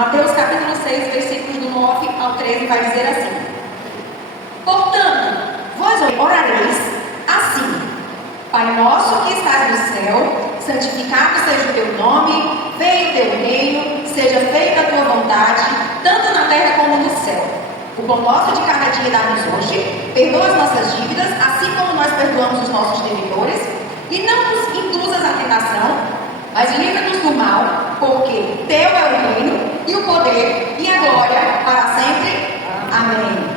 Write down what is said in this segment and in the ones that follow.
Mateus capítulo 6, versículos do 9 ao 13 vai dizer assim: portanto, vós orareis assim: Pai nosso que estás no céu, santificado seja o teu nome, venha o teu reino, seja feita a tua vontade, tanto na terra como no céu. O pão nosso de cada dia dá-nos hoje, perdoa as nossas dívidas, assim como nós perdoamos os nossos devedores, e não nos induzas à tentação, mas livra-nos do mal, porque teu é o reino, e o poder, e a glória, para sempre. Amém.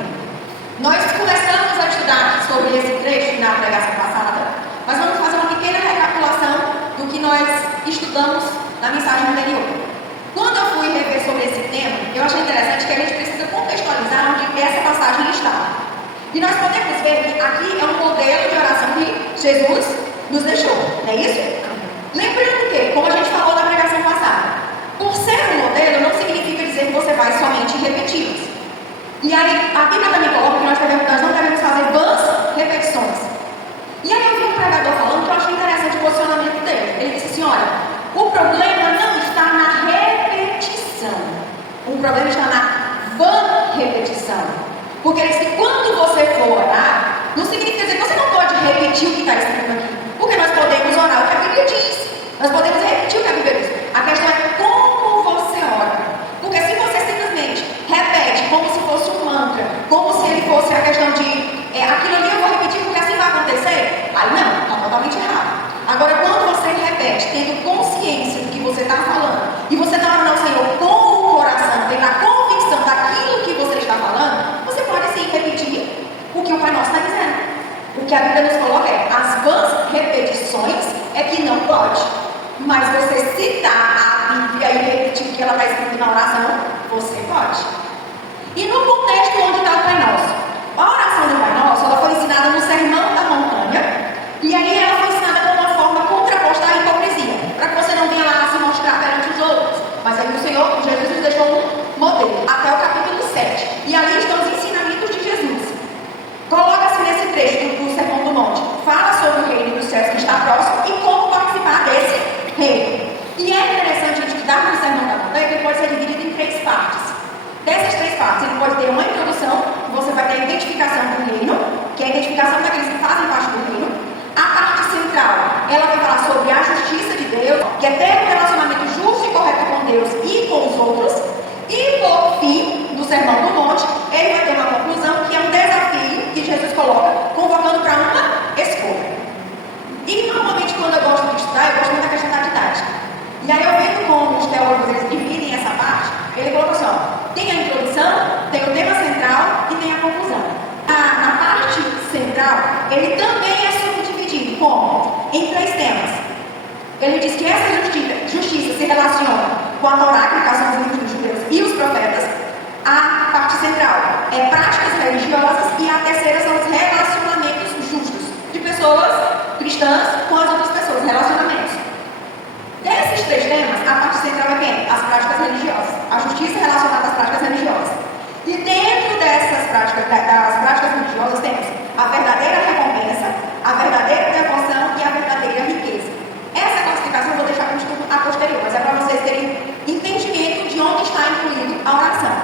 Nós começamos a estudar sobre esse trecho na pregação passada, mas vamos fazer uma pequena recapitulação do que nós estudamos na mensagem anterior. Quando eu fui rever sobre esse tema, eu achei interessante que a gente precisa contextualizar onde essa passagem está. E nós podemos ver que aqui é um modelo de oração que Jesus nos deixou, não é isso? Lembrando que, como a gente falou na pregação passada, por ser um modelo não significa dizer que você vai somente repeti-los. E aí, a Bíblia também coloca que nós não devemos fazer vãs repetições. E aí eu vi um pregador falando que eu achei interessante o posicionamento dele. Ele disse assim: olha, o problema não está na repetição. O problema está na vã repetição. Porque ele disse que quando você for orar, não significa dizer que você não pode repetir o que está escrito aqui. Porque nós podemos orar o que a Bíblia diz. Nós podemos repetir o que a Bíblia diz. A questão é como você ora. Porque se você simplesmente repete como se fosse um mantra, como se ele fosse a questão de aquilo ali eu vou repetir porque assim vai acontecer, aí não, está totalmente errado. Agora, quando você repete, tendo consciência do que você está falando, e você está orando ao Senhor com o coração, tendo a convicção daquilo que você está falando, você pode sim repetir o que o Pai Nosso está dizendo. O que a Bíblia nos coloca é: as vãs repetições é que não pode. Mas você citar a Bíblia e repetir o que ela está escrito na oração, você pode. E no contexto onde está o Pai Nosso? A oração do Pai Nosso, ela foi ensinada no Sermão da Montanha, e aí ela foi ensinada de uma forma contraposta à hipocrisia, para que você não venha lá se mostrar perante os outros. Mas aí o Senhor, Jesus, nos deixou um modelo, até o capítulo 7. E ali estão os ensinamentos de Jesus. Coloca-se nesse trecho do Sermão do Monte, fala sobre o reino dos céus que está próximo e como participar desse reino. E é interessante a gente estudar no Sermão da Montanha, que ele pode ser dividido em 3 partes. Dessas 3 partes, ele pode ter uma introdução, você vai ter a identificação do reino, que é a identificação daqueles que fazem parte do reino. A parte central, ela vai falar sobre a justiça de Deus, que é ter um relacionamento justo e correto com Deus e com os outros. E por fim, no Sermão do Monte, ele vai ter uma conclusão, que é um desafio que Jesus coloca, convocando para uma escolha. E normalmente quando eu gosto de estudar, eu gosto muito da questão da didática. E aí eu vejo como os teólogos eles dividem essa parte. Ele coloca assim: ó, tem a introdução, tem o tema central e tem a conclusão. Na parte central, ele também é subdividido como? Em 3 temas. Ele diz que essa justiça se relaciona com a Torá, que são os livros dos judeus e os profetas. A parte central é práticas religiosas, e a terceira são os relacionamentos justos de pessoas cristãs com as outras pessoas, relacionamentos. Desses 3 temas, a parte central é quem? As práticas religiosas. A justiça relacionada às práticas religiosas. E dentro dessas práticas, das práticas religiosas, temos a verdadeira recompensa, a verdadeira devoção e a verdadeira riqueza. Essa classificação eu vou deixar para o estudo a posterior, mas é para vocês terem entendimento de onde está incluído a oração.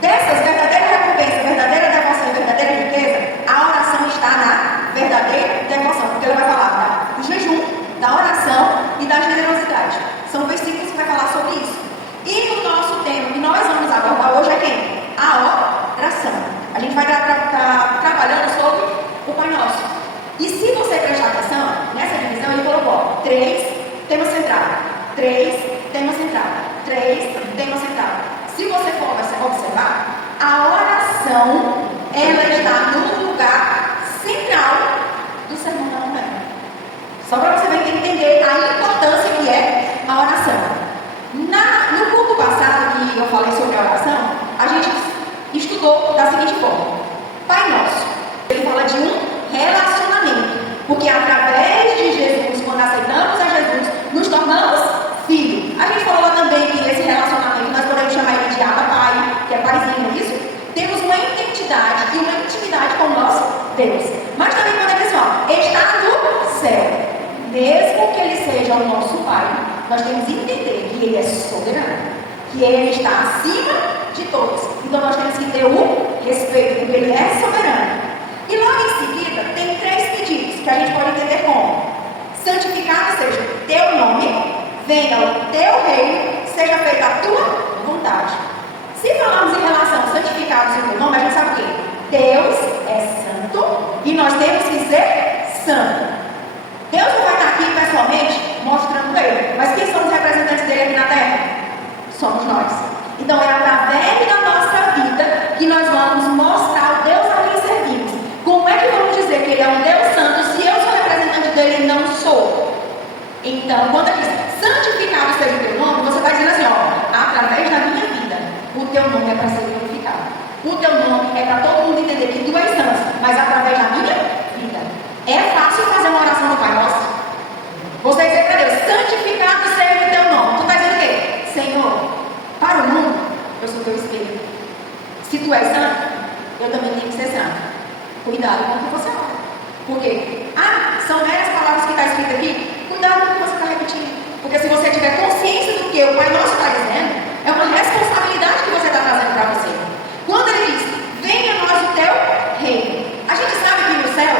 Dessas, verdadeira recompensa, verdadeira devoção e verdadeira riqueza, a oração está na verdadeira devoção, porque ela vai falar do jejum, da oração e da generosidade. São versículos que vai falar sobre isso. E o nosso tema que nós vamos abordar hoje é quem? A oração. A gente vai estar trabalhando sobre o Pai Nosso. E se você prestar atenção, nessa divisão ele colocou 3 temas centrais, 3 temas centrais, 3 temas centrais. Se você for observar, a oração, ela está no lugar central do Sermão da Montanha. Só para você entender a importância que é a oração. No culto passado que eu falei sobre a oração, a gente estudou da seguinte forma: Pai Nosso, ele fala de um relacionamento, porque através de Jesus, quando aceitamos a Jesus, nos tornamos filhos. A gente falou lá também que esse relacionamento nós podemos chamar ele de Abba Pai, que é paizinho, isso? Temos uma identidade e uma intimidade com o nosso Deus. Mas também podemos dizer, ó, está no céu. Mesmo que ele seja o nosso Pai, nós temos que entender que ele é soberano. que Ele está acima de todos. Então nós temos que ter o respeito, porque Ele é soberano. E logo em seguida, tem 3 pedidos que a gente pode entender como: santificado seja o teu nome, venha o teu reino, seja feita a tua vontade. Se falarmos em relação a santificado seja o teu nome, a gente sabe o quê? Deus é santo e nós temos que ser santos. Deus não vai estar aqui pessoalmente mostrando Ele, mas quem são os representantes dele aqui na terra? Somos nós. Então é através da nossa vida que nós vamos mostrar o Deus a quem servimos. Como é que vamos dizer que Ele é um Deus santo se eu sou representante dele e não sou? Então, quando diz santificado seja o teu nome, você está dizendo assim, ó, através da minha vida, o teu nome é para ser glorificado. O teu nome é para todo mundo entender que tu és santo, mas através da minha vida. É fácil fazer uma oração no Pai Nosso? Você dizer para Deus, santificado seja o teu nome. Tu está dizendo o quê? Senhor, para o mundo, eu sou teu espelho. Se tu és santo, eu também tenho que ser santo. Cuidado com o que você ora. Porque, são meras palavras que está escrito aqui. Cuidado com o que você está repetindo. Porque se você tiver consciência do que o Pai Nosso está dizendo, é uma responsabilidade que você está trazendo para você. Quando Ele diz, venha a nós o teu reino. A gente sabe que no céu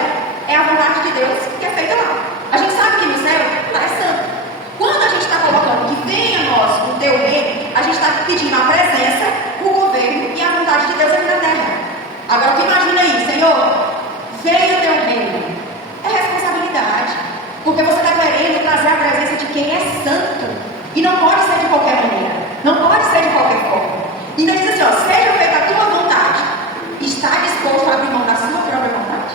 é a vontade de Deus que é feita lá. A gente sabe que no céu lá é santo. Quando a gente está colocando que venha a nós o teu reino, a gente está pedindo a presença, o governo e a vontade de Deus aqui na terra. Agora tu imagina aí, Senhor, venha o teu reino. É responsabilidade. Porque você está querendo trazer a presença de quem é santo. E não pode ser de qualquer maneira. Não pode ser de qualquer forma. Então diz assim, ó, seja feita a tua vontade. Está disposto a abrir mão da sua própria vontade?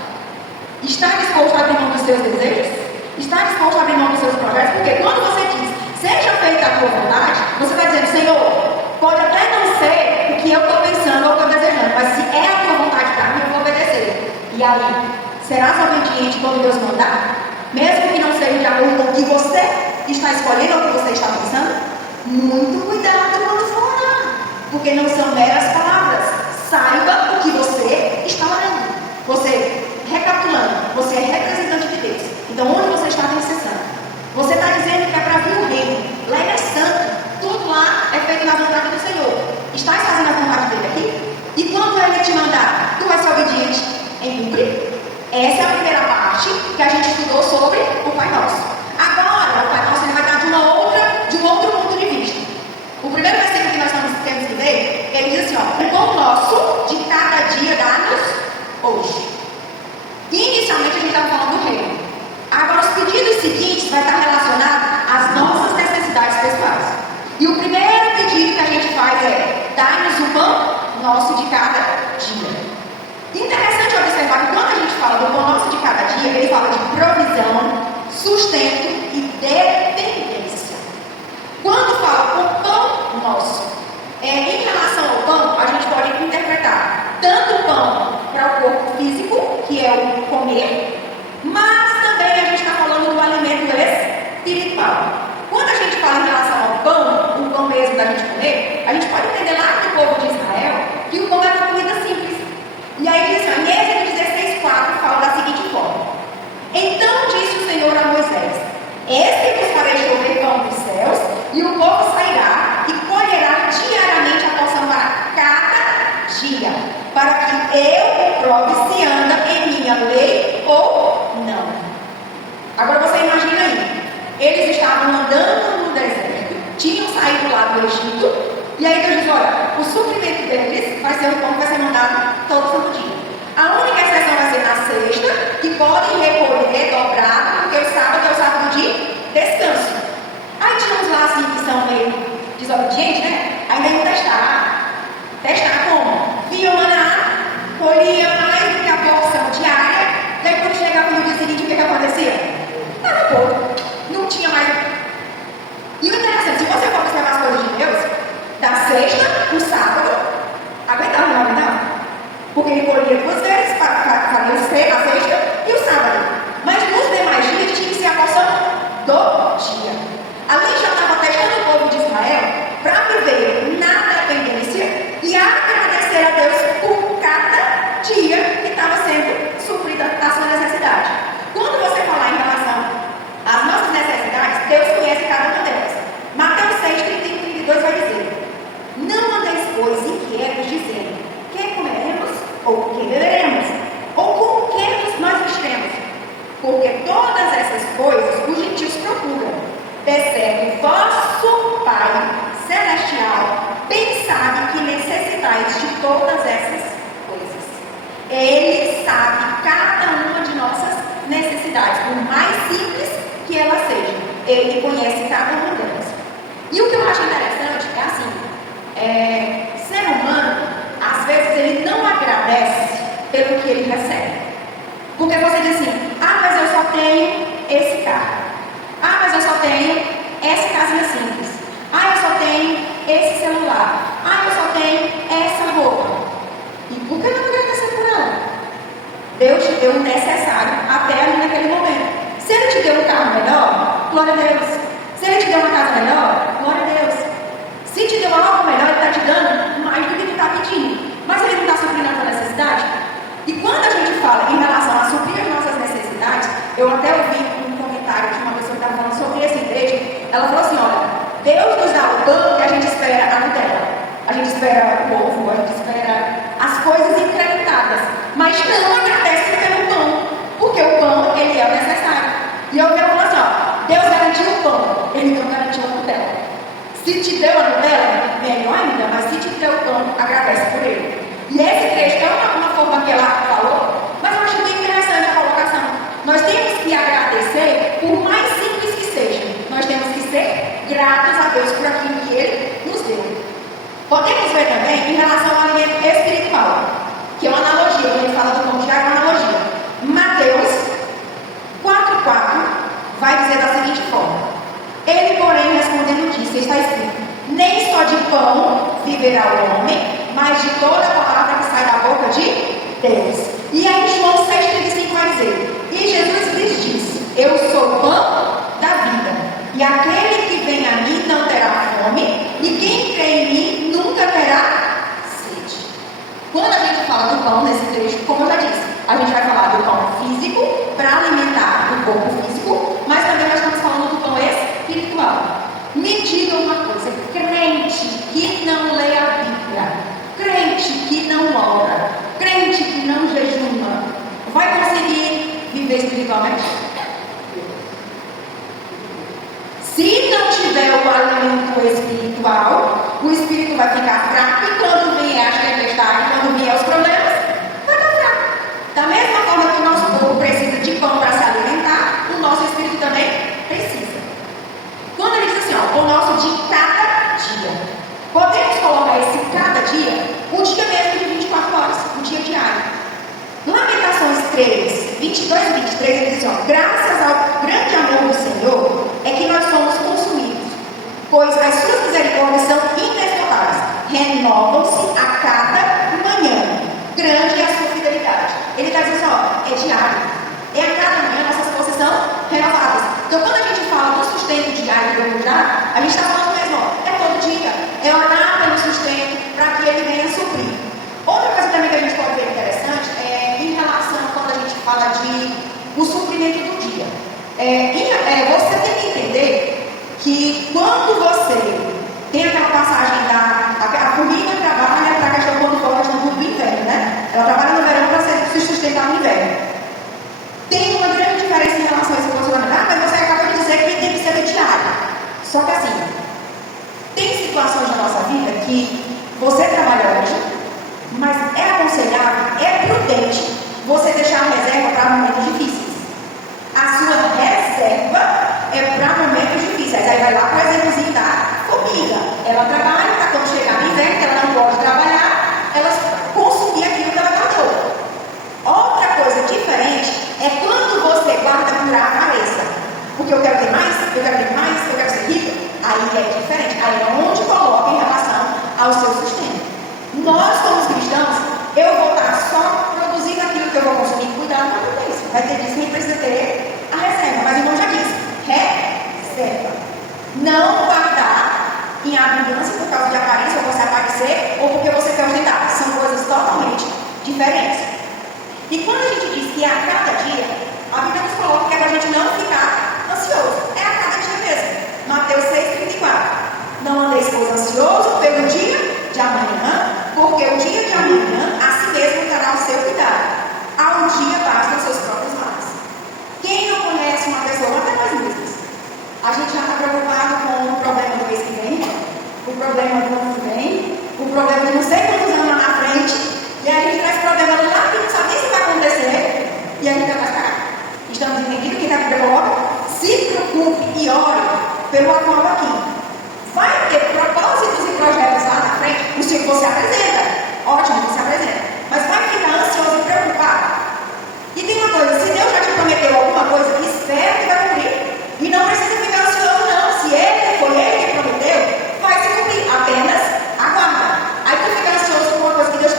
Está disposto a abrir mão dos seus desejos? Está disposto a abrir mão dos seus projetos? Porque quando você diz, seja feita a tua vontade, você está dizendo, Senhor, pode até não ser o que eu estou pensando ou o que eu estou desejando, mas se é a tua vontade para mim, eu vou obedecer. E aí, serás obediente quando Deus mandar? Mesmo que não seja de acordo com o que você está escolhendo ou o que você está pensando? Muito cuidado quando for orar, porque não são meras palavras. Saiba o que você está orando. Você, recapitulando, você é representante de Deus. Então, onde você está tem que ser santo. Você está dizendo que é para vir o reino. Lá Ele é santo. Tudo lá é feito na vontade do Senhor. Estás fazendo a vontade dele aqui? E quando Ele te mandar, tu vais ser obediente em cumprir? Essa é a primeira parte que a gente estudou sobre o Pai Nosso. Agora, o Pai Nosso ele vai dar de um outro ponto de vista. O primeiro versículo que nós temos que ver, ele diz assim, ó, o pão nosso de cada dia dá-nos hoje. Inicialmente a gente estava falando do reino. Agora os pedidos seguintes vai estar relacionado às nossas necessidades pessoais. E o primeiro pedido que a gente faz é, dá-nos o pão nosso de cada dia. Interessante observar que quando a gente fala do pão nosso de cada dia, ele fala de provisão, sustento e dependência. Quando fala o pão nosso, em relação ao pão, a gente pode interpretar tanto o pão para o corpo físico, que é o comer, mas também a gente está falando do alimento espiritual. Quando a gente fala em relação ao pão, o pão mesmo da gente comer, a gente pode entender lá do povo de Israel que o pão era uma comida simples. E aí diz assim, em Êxodo 16:4 fala da seguinte forma: então disse o Senhor a Moisés, eis que vos farei chover pão dos céus, e o povo sairá e colherá diariamente a porção para cada dia, para que eu prove se anda em minha lei ou não. Agora você imagina aí, eles estavam andando no deserto, tinham saído lá do Egito, e aí Deus diz, olha, o suprimento deles vai ser um pão que vai ser mandado todo santo dia. A única exceção vai ser na sexta, que podem recolher dobrado, porque o sábado é o sábado de descanso. Aí tinha uns lá assim que são meio desobedientes, né? Ainda iam testar. Testar como? Viam maná, colhiam mais do que a porção diária, daí quando chegava no dia seguinte, o que acontecia? Estava pouco. Não tinha mais. E o interessante, se você for observar as coisas de Deus, da sexta, o sábado, aguentava não? Porque ele colhia 2 vezes para a sexta e o sábado. Mas nos demais dias tinha que ser a porção do dia. Ali já estava testando o povo de Israel para viver na dependência e agradecer a Deus por cada dia que estava sendo suprida a sua necessidade. Quando você falar em relação às nossas necessidades, Deus conhece cada uma delas. Mateus 6, 30 e 32 vai dizer: sabe que necessitais de todas essas coisas. Ele sabe cada uma de nossas necessidades, por mais simples que elas sejam. Ele conhece cada uma delas. E o que eu acho interessante é assim, ser humano, às vezes ele não agradece pelo que ele recebe. Porque você diz assim, mas eu só tenho esse carro. Mas eu só tenho essa casinha simples. Eu só tenho esse celular. Eu só tenho essa roupa. E por que não agradecer por ela? Deus te deu o necessário até ali naquele momento. Se Ele te deu um carro melhor, glória a Deus. Se Ele te deu uma casa melhor, glória a Deus. Se te deu algo melhor, Ele está te dando mais do que tu está pedindo. Mas Ele não está suprindo a tua necessidade? E quando a gente fala em relação a suprir as nossas necessidades, eu até ouvi um comentário de uma pessoa que estava falando sobre essa igreja. Ela falou assim, olha, Deus nos dá o pão que a gente espera a Nutella. A gente espera o ovo, a gente espera as coisas incrementadas. Mas não agradece pelo pão, porque o pão, ele é o necessário. E eu quero falar assim, Deus garantiu o pão, Ele não garantiu a Nutella. Se te deu a Nutella, melhor ainda, mas se te deu o pão, agradece por ele. E esse trecho é uma forma que ela falou, mas eu acho bem interessante a colocação. Nós temos que agradecer, por mais simples que seja. Nós temos que ser gratos a Deus por aquilo que Ele nos deu. Podemos ver também em relação ao alimento espiritual, que é uma analogia, quando ele fala do pão de água, é uma analogia. Mateus 4,4 vai dizer da seguinte forma: Ele, porém, respondendo disse, está escrito, nem só de pão viverá o homem, mas de toda a palavra que sai da boca de Deus. E aí João 6,35 vai dizer, e Jesus lhes disse, eu sou o pão da vida, e aquele que vem a mim não terá fome, e quem crê em mim nunca terá sede. Quando a gente fala do pão nesse trecho, como eu já disse, a gente vai falar do pão físico para alimentar o corpo físico, mas também nós estamos falando do pão espiritual. Me diga uma coisa, crente que não lê a Bíblia, crente que não ora, crente que não jejuma, vai conseguir viver espiritualmente? Se não tiver o alimento espiritual, o espírito vai ficar fraco e quando vier as tempestades, quando vier os problemas, vai estar fraco. Da mesma forma que o nosso corpo precisa de pão para se alimentar, o nosso espírito também precisa. Quando ele diz assim, o nosso de cada dia, podemos colocar esse cada dia, o dia mesmo de 24 horas, o dia diário. Lamentações 3, 22 e 23, ele diz assim, graças ao grande amor do Senhor, é que nós somos consumidos, pois as suas misericórdias são inesgotáveis, renovam-se a cada manhã, grande é a sua fidelidade. Ele está dizendo assim, é diário, é a cada manhã nossas forças são renovadas. Então quando a gente fala do sustento diário do lugar, a gente está falando mesmo, é todo dia, é orar pelo sustento para que ele venha suprir. Outra coisa também que a gente pode ver interessante é em relação quando a gente fala de o suprimento do dia. Você tem que entender que quando você tem aquela passagem a formiga trabalha para a questão quando for a questão do inverno, né? Ela trabalha no verão para se sustentar no inverno. Tem uma grande diferença em relação a esse posicionamento. Mas você acabou de dizer que tem que ser diário. Só que assim, tem situações na nossa vida que você trabalha hoje, mas é aconselhável, é prudente você deixar a reserva para momentos difíceis. A sua reserva é para momentos difíceis. Aí vai lá, por exemplo, da formiga. Ela trabalha para quando chegar no inverno, que ela não pode trabalhar, ela consumir aquilo que ela guardou. Outra coisa diferente é quando você guarda por a cabeça. Porque eu quero ter mais, eu quero ter mais, eu quero ser rico. Aí é diferente. Aí é onde coloca em relação ao seu sustento. Nós, como cristãos, eu vou estar só produzindo aquilo que eu vou consumir. Cuidado com isso. Vai ter disso que precisa ter a reserva. Mas o irmão já disse, reserva. Não guardar em abundância por causa de aparência, ou você aparecer, ou porque você quer ostentar. São coisas totalmente diferentes. E quando a gente diz que é a cada dia, a Bíblia nos coloca que é para a gente não ficar ansioso. É a cada dia mesmo. Mateus 6,34. Não andeis, pois, ansioso pelo dia de amanhã, porque o dia de amanhã a si mesmo dará o seu cuidado. Há um dia basta os seus próprios males. Quem não conhece uma pessoa, até mais mesmo, a gente já está preocupado com o problema do mês que vem, o problema do ano que vem, o problema de não sei quantos anos lá na frente, e aí a gente traz problema lá que não sabe nem se vai acontecer, e a gente vai parar. Estamos entendendo o que a Bíblia coloca? Se preocupe e ore pelo atual aqui. Vai ter propósitos e projetos lá na frente, o que você apresenta. Ótimo, você apresenta. Mas vai ficar ansioso e preocupado. E tem uma coisa, se Deus já te prometeu alguma coisa, espera que vai cumprir. E não precisa ficar ansioso, não. Se foi ele que prometeu, vai se cumprir. Apenas aguarda. Aí tu fica ansioso com uma coisa que Deus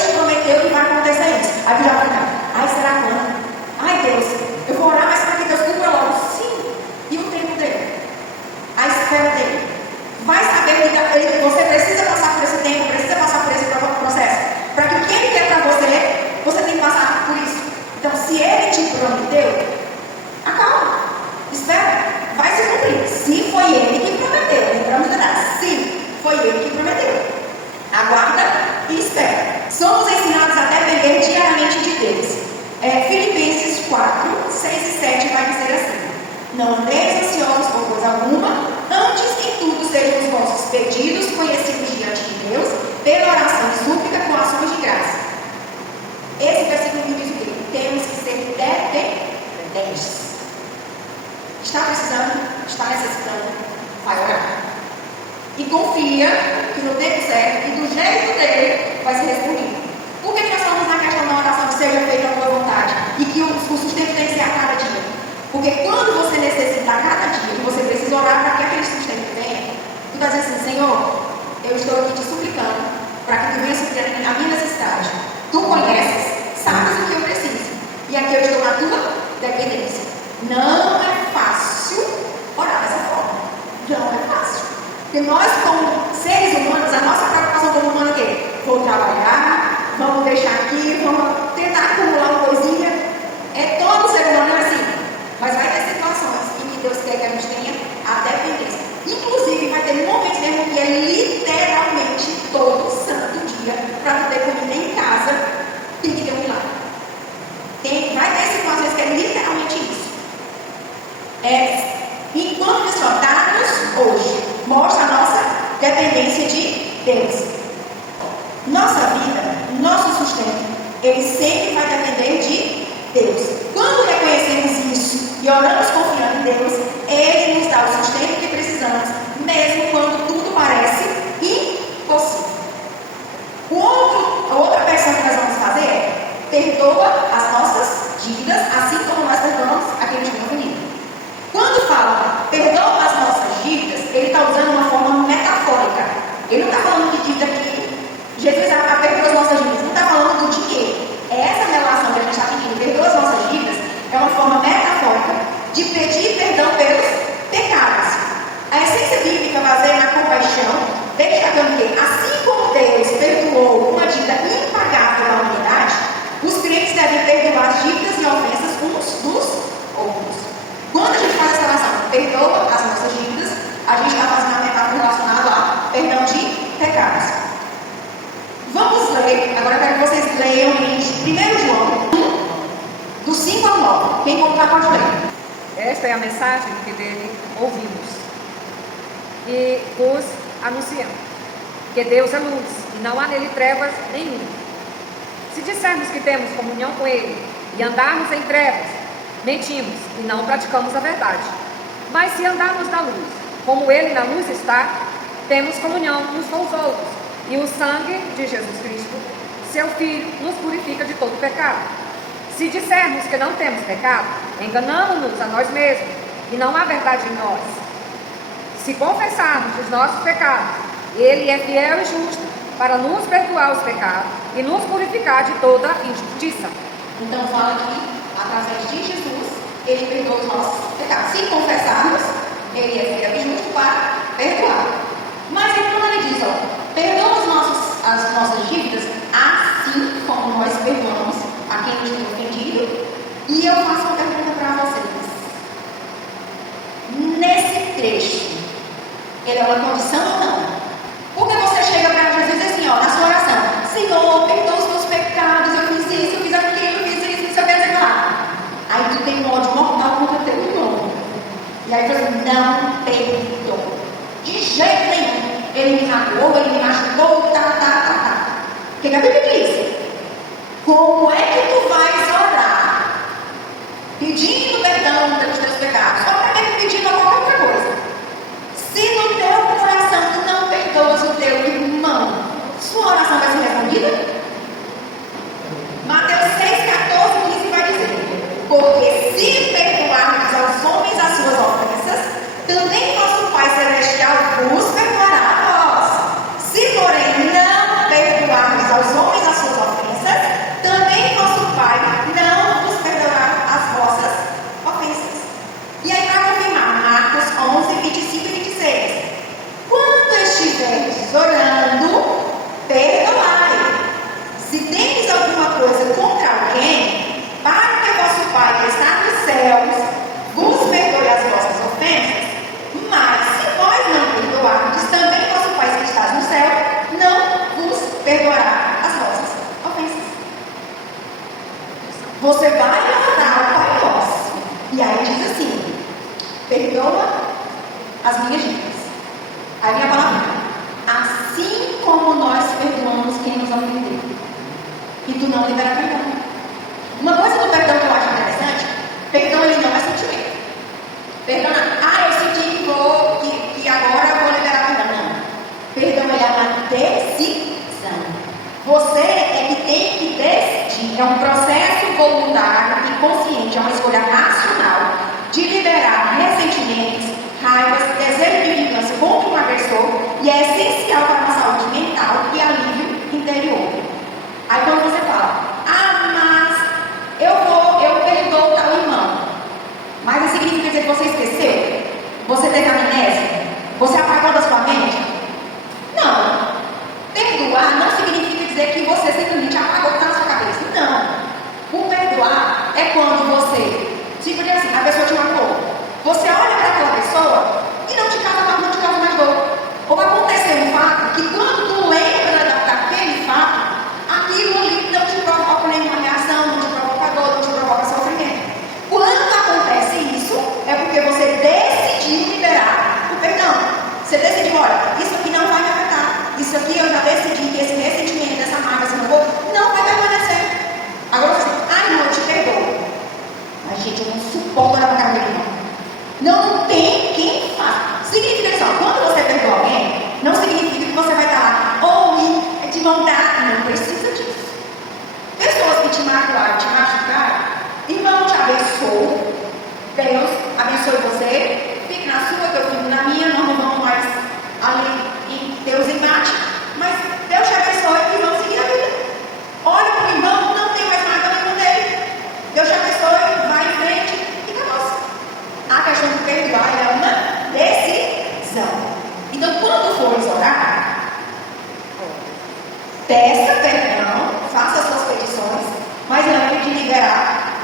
te prometeu que vai acontecer isso. Aí tu já fica, ai, será quando? Ai, Deus, eu vou orar, mas será que Deus cumpra logo? Sim. E o tempo dele? A espera dele. Vai saber que você precisa passar por esse tempo, precisa passar por esse processo. Para que o que ele quer para você, você tem que passar por isso. Então, se ele te prometeu, acalma. Espera. Vai se cumprir. Se foi ele que prometeu. Lembramos de nada. Se foi ele que prometeu. Aguarda e espera. Somos ensinados a depender diariamente de Deus. Filipenses 4, 6 e 7 vai dizer assim: não andeis ansiosos por coisa alguma, antes em tudo sejam os vossos pedidos conhecidos diante de Deus, pela oração e súplica com ações de graça. Esse versículo me diz o quê? Temos que ser dependentes. Está precisando? Está necessitando? Vai orar. E confia que no tempo certo e do jeito dele vai ser respondido. Por que nós estamos na questão da oração de seja feita a tua vontade? E que o sustento tem que ser a cada dia? Porque quando você necessita a cada dia, que você precisa orar para que aquele sustento venha, tu está dizendo assim: Senhor, eu estou aqui te suplicando para que tu venha suprir a minha necessidade. Tu conheces, sabes o que eu preciso. E aqui eu estou na tua dependência. Não é fácil orar dessa forma. Não é fácil. Porque nós, como seres humanos, a nossa preocupação como humano é o quê? Vou trabalhar, vamos deixar aqui, vamos tentar acumular uma coisinha. Todo ser humano é assim. Mas vai ter situações em que Deus quer que a gente tenha a dependência. Inclusive, vai ter momentos mesmo que é literalmente todo santo dia para tu ter comida em casa, tem que ter um milagre. Vai ter situações que é literalmente isso. Enquanto só dá-nos hoje, mostra a nossa dependência de Deus. Nossa vida, nosso sustento, ele sempre vai depender de Deus. Quando reconhecemos isso e oramos confiando em Deus, ele nos dá o sustento que precisamos, mesmo quando tudo parece impossível. A outra versão que nós vamos fazer é: perdoa as nossas dívidas, assim como nós perdoamos aqueles que nos ofenderam. Quando fala perdoa as nossas dívidas, ele está usando uma forma metafórica. Ele não está falando de dívida que Jesus perdoa as nossas dívidas, não está falando do dinheiro. Essa relação que a gente está pedindo, perdoa as nossas dívidas, é uma forma metafórica de pedir perdão pelos pecados. A essência bíblica baseia na compaixão, destacando que, assim como Deus perdoou uma dívida impagável da humanidade, os crentes devem perdoar as dívidas e ofensas uns dos outros. Quando a gente faz essa relação, perdoa as nossas dívidas, a gente está fazendo a metáfora relacionada a perdão de pecados. Vamos ler, agora eu quero que vocês leiam em 1 João 1, do 5 ao 9. Quem encontrar pode ler. Esta é a mensagem que dele ouvimos e vos anunciamos, que Deus é luz e não há nele trevas nenhuma. Se dissermos que temos comunhão com ele e andarmos em trevas, mentimos e não praticamos a verdade. Mas se andarmos na luz, como ele na luz está, temos comunhão uns com os outros, e o sangue de Jesus Cristo, seu Filho, nos purifica de todo pecado. Se dissermos que não temos pecado, enganamos-nos a nós mesmos, e não há verdade em nós. Se confessarmos os nossos pecados, ele é fiel e justo para nos perdoar os pecados e nos purificar de toda injustiça. Então fala aqui, através de Jesus, ele perdoa os nossos pecados. Se confessarmos, ele é fiel e justo para perdoar. Mas então ele diz, perdoa as nossas dívidas, assim como nós perdoamos a quem nos tem ofendido. E eu faço uma pergunta para vocês. Nesse trecho, ele é uma condição ou não? Porque você chega para Jesus e diz assim, na sua oração: Senhor, perdoa os meus pecados, eu fiz isso, eu fiz aquilo, eu fiz isso, não sei o que dizer lá. Aí tu tem um ódio mortal contra teu irmão. E aí você não perdoa. De jeito nenhum. Ele me magoou, ele me machucou. voltar. O que a Bíblia diz? Como é que tu vais orar pedindo perdão pelos teus pecados? Ou até mesmo pedindo qualquer outra coisa. Se no teu coração tu não perdoas o teu irmão, sua oração vai ser respondida? Mateus 6:14-15 vai dizer: porque se perdoarmos aos homens as suas ofensas, também vosso Pai Celestial vos perdoará a vós. Se, porém, não perdoarmos aos homens as suas ofensas, também vosso Pai não vos perdoará as vossas ofensas. E aí, para confirmar, Marcos 11:25-26: quando estiverdes orando, perdoai. Se tendes alguma coisa contra alguém, para que vosso Pai que está nos céus vos perdoe as vossas ofensas. Mas se vós não perdoardes, também vosso Pai que está no céu não vos perdoará as vossas ofensas. Você vai orar ao Pai Nosso, e aí diz assim: perdoa as minhas dívidas. Aí vem a palavra: assim como nós perdoamos quem nos ofendeu. E tu não libera perdão. Uma coisa do perdão que eu acho interessante: perdão ele não é sentimento. Perdão, eu senti que agora eu vou liberar perdão. Não. Perdão ele é uma decisão. Você é que tem que decidir. É um processo voluntário e consciente. É uma escolha racional de liberar ressentimentos, raivas, desejo de vingança contra um agressor. E é essencial para a saúde mental e alívio interior. Aí quando você fala: mas eu perdoo tal irmão, mas isso significa dizer que você esqueceu? Você teve amnésia? Você apagou da sua mente? Não. Perdoar não significa dizer que você simplesmente apagou da sua cabeça. Não. O perdoar é quando você, simplesmente assim, a pessoa te matou. Você olha para aquela pessoa e não te causa mais dor. Ou aconteceu um fato que quando tu lembra daquele fato, aquilo ali não te provoca nenhuma reação, não te provoca dor, não te provoca sofrimento. Quando acontece isso, é porque você decidiu liberar o perdão. Você decidiu: olha, isso aqui não vai me afetar. Isso aqui eu já decidi que esse ressentimento, essa mágoa, esse rancor, não vai permanecer. Agora você diz: não, eu te perdoo. Mas, gente, eu não suporto olhar para a cara dele, não. Não tem quem faça. Significa que só, quando você perdoa alguém, não significa que você vai estar lá, de mão dada. Não precisa disso. Pessoas que te machucaram, irmão, te abençoe. Deus abençoe você. Fique na sua, que eu fico na minha. Não vamos mais ali em Deus embate. Mas Deus te abençoe e vamos seguir a vida. Olha para o irmão, não tem mais nada nenhum dele. Deus te abençoe, vai em frente e acabou. A questão de perdoar é uma decisão. Então, quando fores orar, peça perdão, faça suas petições, mas lembre de liberar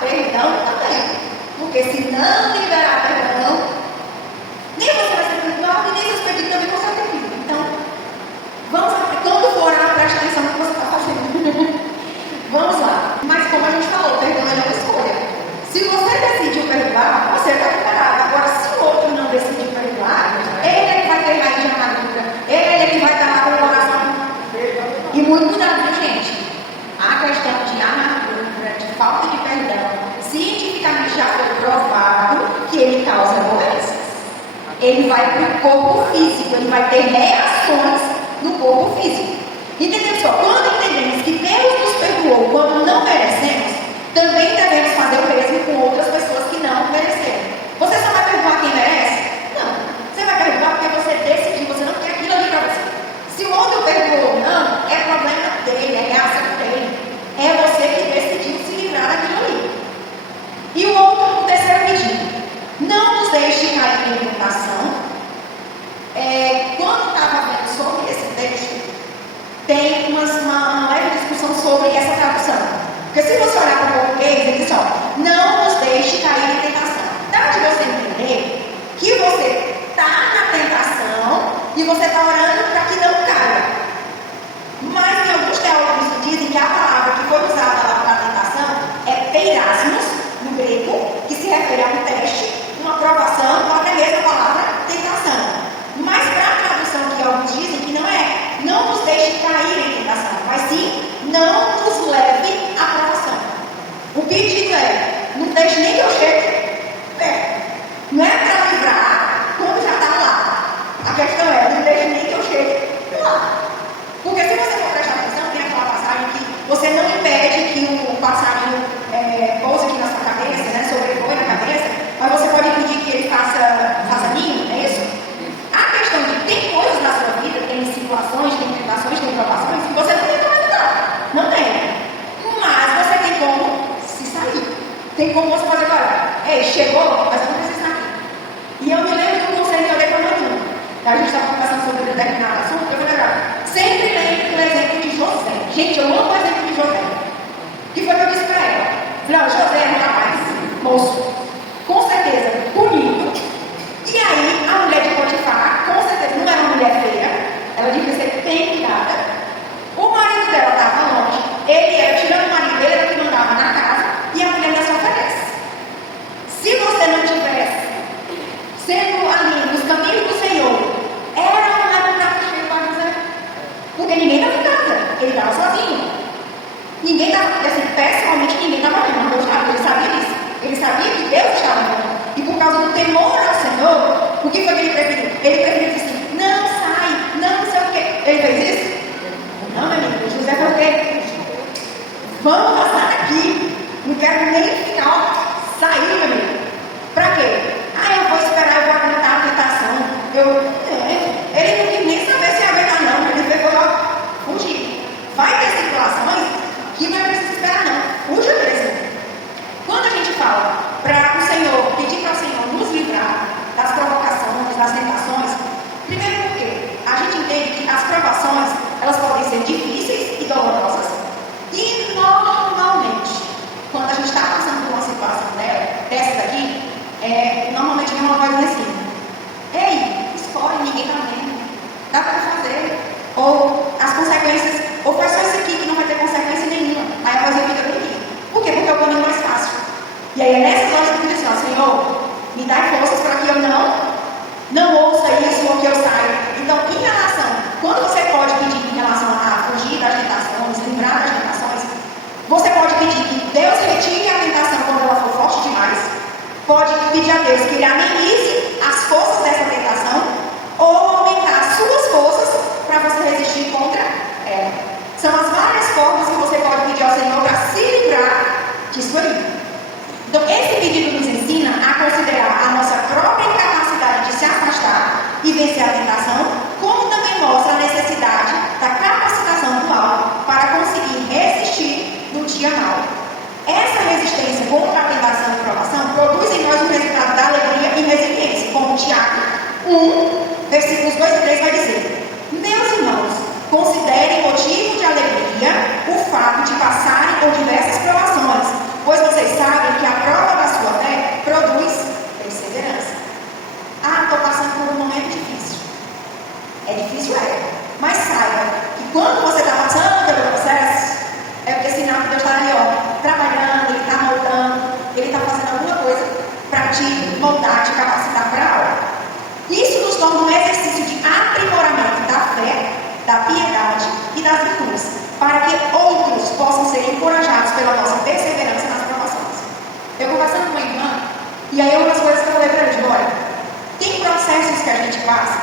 perdão também. Porque se não liberar perdão, nem você vai ser perdoado e nem seus pedidos também vão ser atendidos. Então, vamos lá. Quando for orar, preste atenção no que você está fazendo. Vamos lá. Mas como a gente falou, perdão é uma escolha. Se você decidiu perdoar, você está liberado. Agora, se o outro não decidir perdoar, ele é que vai ter raiz de amargura. Ele é que vai estar lá com o coração. E muito cuidado, né, gente? A questão de amargura, de falta de perdão, cientificamente já foi provado que ele causa doenças. Ele vai para o corpo físico, ele vai ter reações no corpo físico. Entendeu só? Quando entendemos que Deus nos perdoou quando não merecemos, também devemos fazer o mesmo com outras pessoas que não mereceram. Você só vai perdoar quem merece? Não. Você vai perdoar porque você decidiu, você não quer aquilo ali para você. Se o outro perdoou ou não, é problema dele, é reação dele. É você que decidiu se livrar daquilo ali. E o outro, o terceiro pedido: não nos deixe cair em tentação. Quando estava vendo sobre esse texto, tem uma leve discussão sobre essa tradução. Porque se você olhar para o português, ele diz: não nos deixe cair em tentação. Dá de você entender que você está na tentação e você está orando para que não caia. Mas em alguns teólogos dizem que a palavra que foi usada lá para a tentação é peirasmos, no grego, que se refere a um teste, uma provação, ou até mesmo a palavra tentação. Mas para a tradução que alguns dizem que não nos leve à provação. O pedido é, não deixe nem que eu chegue perto. Não é para livrar como já está lá. A questão é, não deixe nem que eu chegue lá. Porque se você for prestar atenção, tem aquela passagem que você não impede que o passarinho pouse aqui na sua cabeça, né, sobrevoe na cabeça, mas você pode pedir que ele faça ninho, não é isso? A questão de tem coisas na sua vida, tem situações, tem tentações, tem provações que você não tem como ajudar. Não tem. Mas você tem como se sair. Tem como você fazer agora. Ei, chegou, mas eu não preciso estar aqui. E eu me lembro de um conselho que eu dei para a mãe. A gente estava conversando sobre determinado assunto, eu falei, sempre lembre do exemplo de José. Gente, eu amo o exemplo de José. Que foi o que eu disse para ela. Falei, José é um rapaz, moço, com certeza, bonito. E aí, a mulher de Potifar, com certeza, não era uma mulher feia, ela devia ser bem cuidada. O marido dela estava longe, ele era, tirando o marido dele, era que mandava na casa, e a mulher ainda se oferece. Se você não tivesse sendo ali nos caminhos do Senhor, era uma prato cheio para José. Porque ninguém estava em casa, ele estava sozinho. Ninguém estava, assim, pessoalmente ninguém estava ali, mas Deus estava, ele sabia disso. Ele sabia que Deus estava ali. E por causa do temor ao Senhor, o que foi que ele preferiu? Ele preferiu dizer assim, não sai, não sei o quê. Ele fez isso? Não, meu amigo, José foi o quê? Vamos passar aqui. Não quero nem ficar, sair, meu amigo. Pra quê? Eu vou esperar, eu vou aguentar a tentação. Ele não quis nem saber se ia aguentar, não. Ele foi lá fugir. Vai ter situações que não é preciso esperar, não. Fuja mesmo. Quando a gente fala para o Senhor, pedir para o Senhor nos livrar das provocações, das tentações, primeiro porque a gente entende que as provações, elas podem ser difíceis e dolorosas. E normalmente, quando a gente está passando por uma situação dessas aqui, normalmente vem uma voz assim, ei, escolhe, ninguém está vendo, dá para fazer. Ou as consequências, ou faz só isso aqui que não vai ter consequência nenhuma. Aí a vozinha fica bem aqui. Por quê? Porque é o caminho mais fácil. E aí é nessas horas que eu digo assim, Senhor, me dá forças para que eu não ouça isso ou que eu saia. Então, em relação, quando você pode pedir em relação a fugir das tentações, livrar das tentações, você pode pedir que Deus retire a tentação quando ela for forte demais. Pode pedir a Deus que Ele amenize as forças dessa tentação ou aumentar as suas forças para você resistir contra ela. São as várias formas que você pode pedir ao Senhor para se livrar disso aí. Então, esse pedido nos ensina a considerar a nossa própria incapacidade de se afastar e vencer a tentação, como também mostra a necessidade da capacitação do alvo para conseguir resistir no dia mau. Essa resistência contra a tentação e provação produz em nós um resultado da alegria e resiliência, como Tiago 1, versículos 2 e 3 vai dizer: meus irmãos, considerem motivo de alegria o fato de passarem por diversas provações, pois vocês sabem que a prova da sua fé produz perseverança. Estou passando por um momento difícil. É difícil, mas saiba que quando você está passando pelo processo, é porque sinal que Deus está ali, trabalhando, Ele está moldando, Ele está fazendo alguma coisa para te moldar, te capacitar para a obra. Isso nos torna um exercício de aprimoramento da fé, da piedade e das virtudes, para que outros possam ser encorajados pela nossa perseverança nas provações. Eu conversando com uma irmã, e aí uma das coisas que eu falei para eles, olha, tem processos que a gente passa,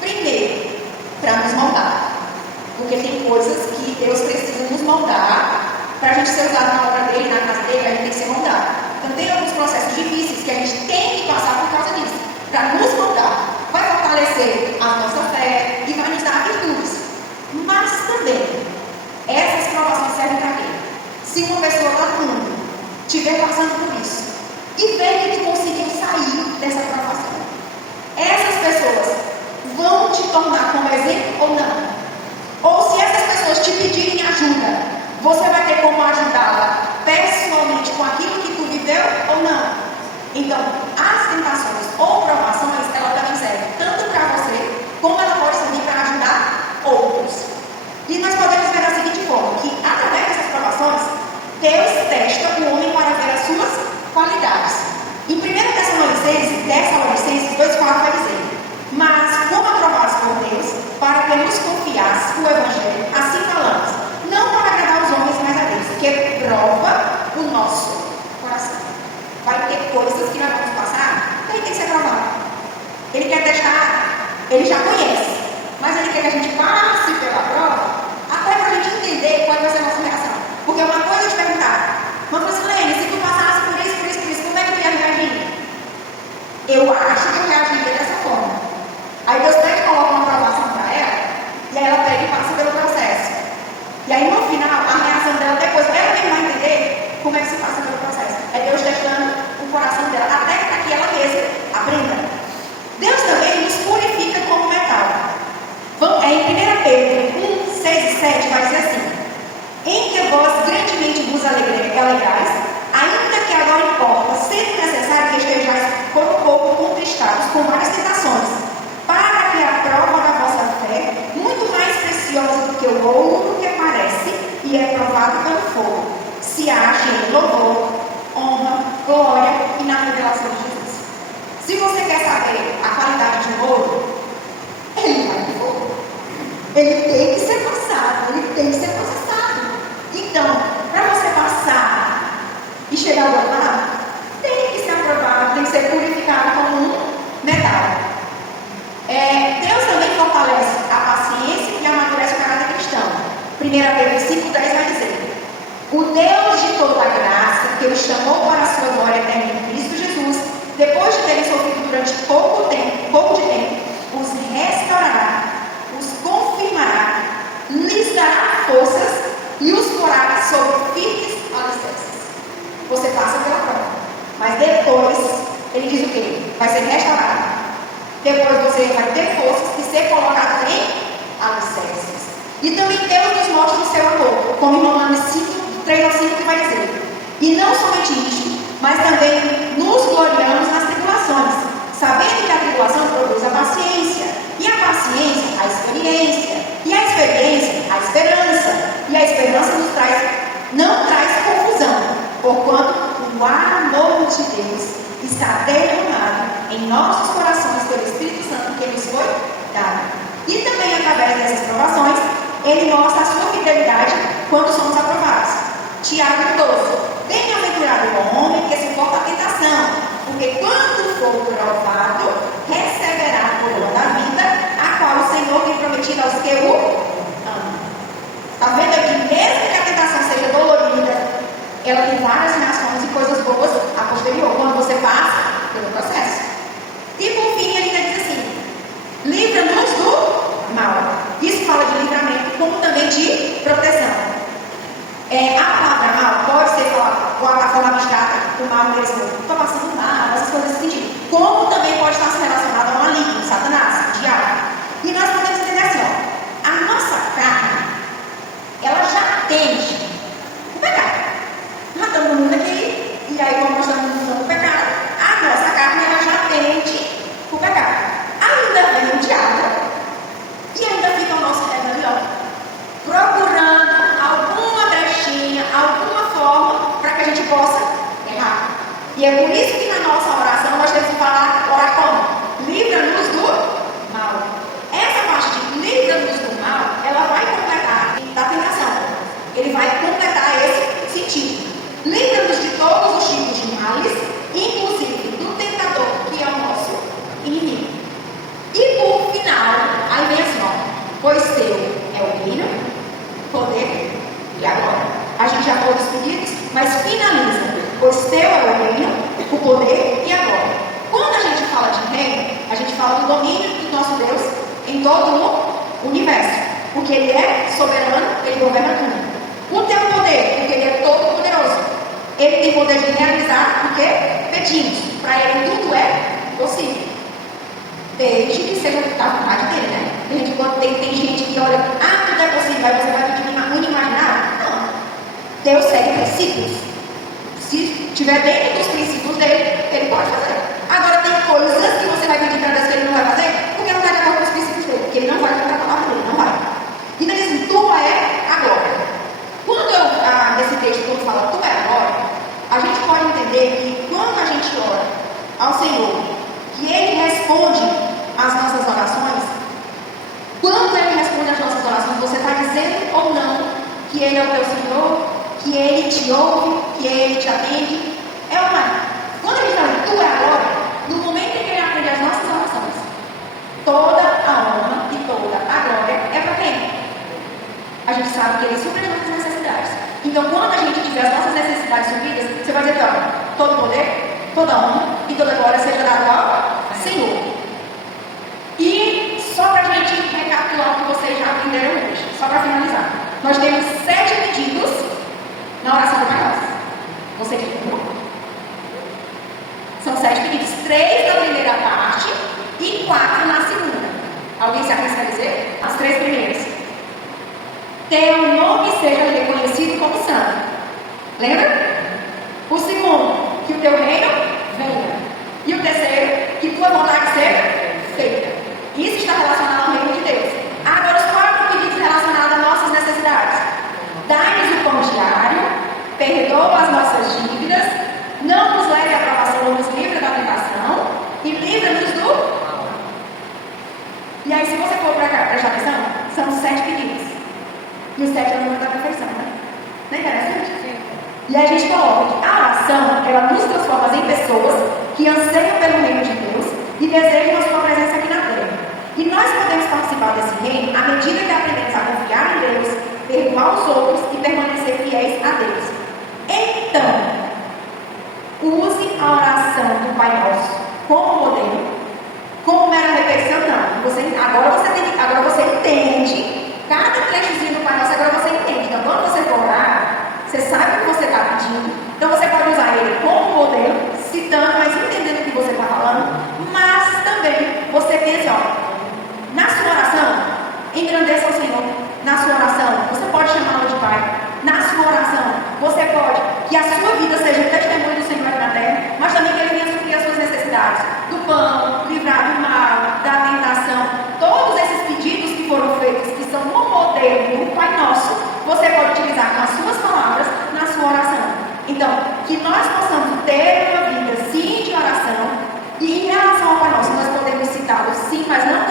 primeiro, para nos moldar. Porque tem coisas que Deus precisa nos moldar para a gente ser usado na obra dele, na casa dele, a gente tem que ser moldado. Então tem alguns processos difíceis que a gente tem que passar por causa disso, para nos moldar. Vai fortalecer a nossa fé e vai nos dar virtudes. Mas também, essas provações servem para quê? Se uma pessoa lá no mundo estiver passando por isso e ver que tu conseguiu sair dessa provação, essas pessoas vão te tornar como exemplo ou não? Ou se essas pessoas te pedirem ajuda, você vai ter como ajudá-la pessoalmente com aquilo que tu viveu ou não? Então, as tentações ou provações, ela também serve tanto para você, como ela pode servir para ajudar outros. E nós podemos ver da seguinte forma, que através dessas provações, Deus testa o homem para ver as suas qualidades. Em 1 Tessalonicenses 2,4 vai dizer: mas como aprovados por Deus, para que nos confiasse o Evangelho, assim falamos, não para agradar que a gente passe pela prova, até para a gente entender qual vai ser a nossa reação. Porque uma coisa é te perguntar, mas Francilene, se tu passasse por isso, como é que tu ia reagir? Eu acho que eu reagiria dessa forma. Aí Deus pega e coloca uma aprovação para ela, e aí ela pega e passa pelo processo. E aí no final, a reação dela, depois ela mesma vai entender como é que se passa pelo processo. É Deus testando o coração dela, até para que ela mesma aprenda. Deus também nos purifica como metal. Em 1 Pedro 1, 6 e 7 vai dizer assim: em que vós grandemente vos alegrais, ainda que agora importa, sendo necessário que estejais por um pouco contristados com várias tentações, para que a prova da vossa fé, muito mais preciosa do que o ouro que parece e é provado pelo fogo, se ache em louvor, honra, glória e na revelação de Jesus. Se você quer saber a qualidade de um ouro, ele vai no fogo. Ele tem que ser passado, ele tem que ser processado. Então, para você passar e chegar ao outro lado, tem que ser aprovado, tem que ser purificado como um metal. Deus também fortalece a paciência e amadurece o caráter cristão. 1 Pedro 5,10 vai dizer: o Deus de toda graça, que os chamou para a sua glória eterna em Cristo Jesus, depois de terem sofrido durante pouco de tempo, os restaurará, os confirmará, lhes dará forças e os porá sobre firmes alicerces. Você passa pela prova, mas depois ele diz o quê? Vai ser restaurado. Depois você vai ter forças e ser colocado em alicerces. E também Deus nos mostra o seu amor, como em Romanos 5, 3 a 5 que vai dizer: e não somente isto, mas também nos gloriamos nas tribulações, sabendo que a tribulação produz a paciência, e a paciência a experiência, e a experiência a esperança, e a esperança não traz confusão, porquanto o amor de Deus está derramado em nossos corações pelo Espírito Santo que nos foi dado. E também através dessas provações, ele mostra a sua fidelidade quando somos aprovados. Tiago 12: bem-aventurado o homem que suporta a tentação, porque quando for provado, receberá a coroa da vida, a qual o Senhor tem prometido aos que o amam. Está vendo aqui? Mesmo que a tentação seja dolorida, ela tem várias reações e coisas boas a posterior, quando você passa pelo processo. E por fim, ele ainda diz assim: livra-nos do mal. Isso fala de livramento, como também de proteção. A palavra mal pode ser falada abstrata, o mal mesmo, estou passando mal, essas coisas assim, sentido. Como também pode estar relacionado ao maligno, Satanás, o diabo. E nós podemos entender assim, ó, a nossa carne, ela já tende o pecado. Nós estamos no mundo aqui, e aí como nós estamos no mundo do pecado, a nossa carne, ela já tende o pecado. Ainda vem o diabo, e ainda fica o nosso cérebro ali, ó, procurando alguma brechinha, alguma forma para que a gente possa errar. E é por isso que na nossa oração nós temos que orar como? Livra-nos do mal. Essa parte de livra-nos do mal, ela vai completar da tentação. Ele vai completar esse sentido. Livra-nos de todos os tipos de males, inclusive do tentador, que é o nosso inimigo. E por final, aí vem assim, ó, pois teu é o reino, poder e agora. A gente já falou dos pedidos, mas finaliza. Pois teu é o reino, o poder e agora. Quando a gente fala de reino, a gente fala do domínio do nosso Deus em todo o universo. Porque Ele é soberano, Ele governa tudo. O teu poder, porque Ele é todo poderoso. Ele tem poder de realizar o que pedimos. Para Ele tudo é possível. Desde que seja da vontade dele, né? Tem gente que olha, tudo é possível, aí você vai pedir um inimaginável. Não. Deus segue princípios. Se estiver dentro dos princípios dele, ele pode fazer. Agora tem coisas que você vai pedir para Deus que ele não vai fazer, porque não está de acordo com os princípios dele, porque ele não vai cumprir a palavra dele, não vai. Então ele diz, tua é agora. Nesse texto, quando fala tua é agora, a gente pode entender que quando a gente ora ao Senhor, que Ele responde às nossas orações, quando Ele responde às nossas orações, você está dizendo ou não que Ele é o teu Senhor, que Ele te ouve, que Ele te atende? É ou não é? Quando Ele fala, tu é agora, no momento em que Ele atende às nossas orações, toda a honra e toda a glória gente sabe que Ele supre as nossas necessidades. Então, quando a gente tiver as nossas necessidades supridas, você vai dizer que, olha, todo poder, toda honra e toda glória seja dado ao Senhor. E só para a gente recapitular o que vocês já aprenderam hoje, só para finalizar, nós temos 7 pedidos na oração do Pai Nosso. Você entendeu? São 7 pedidos, 3 na primeira parte e 4 na segunda. Alguém se arrisca a dizer? As 3 primeiras. Teu nome seja reconhecido como santo. Lembra? O segundo, que o teu reino venha. E o terceiro, que tua vontade seja feita. Isso está relacionado ao reino de Deus. Agora, os 4 pedidos relacionados às nossas necessidades. Dai-nos o pão diário, perdoa as nossas dívidas, não nos leve à provação, ou nos livra da tentação, e livra-nos do mal. E aí, se você for para cá, prestar atenção, são 7 pedidos. E os 7 é o número da perfeição, né? Não é interessante? Sim. E aí a gente coloca que a oração, ela nos transforma em pessoas que anseiam pelo reino de Deus e desejam a sua presença aqui na terra. E nós podemos participar desse reino à medida que aprendemos a confiar em Deus, perdoar os outros e permanecer fiéis a Deus. Então, use a oração do Pai Nosso como modelo, como mera repetição, não. Agora você entende cada trechozinho do Pai Nosso, agora você entende. Então, quando você for orar, você sabe o que você está pedindo. Então, você pode usar ele como modelo, citando, mas entendendo o que você está falando. Mas também, você pensa, na sua oração, engrandeça o Senhor. Na sua oração, você pode chamá-lo de Pai. Na sua oração, você pode que a sua vida seja testemunho do Senhor aqui na terra, mas também que Ele venha suprir as suas necessidades. Do pão, livrar do mal, da tentação. Todos esses pedidos que foram feitos, que são no modelo do Pai Nosso, você pode utilizar com as suas palavras na sua oração. Então, que nós possamos ter uma vida sim de oração, e em relação ao Pai Nosso, nós podemos citá-lo sim, mas não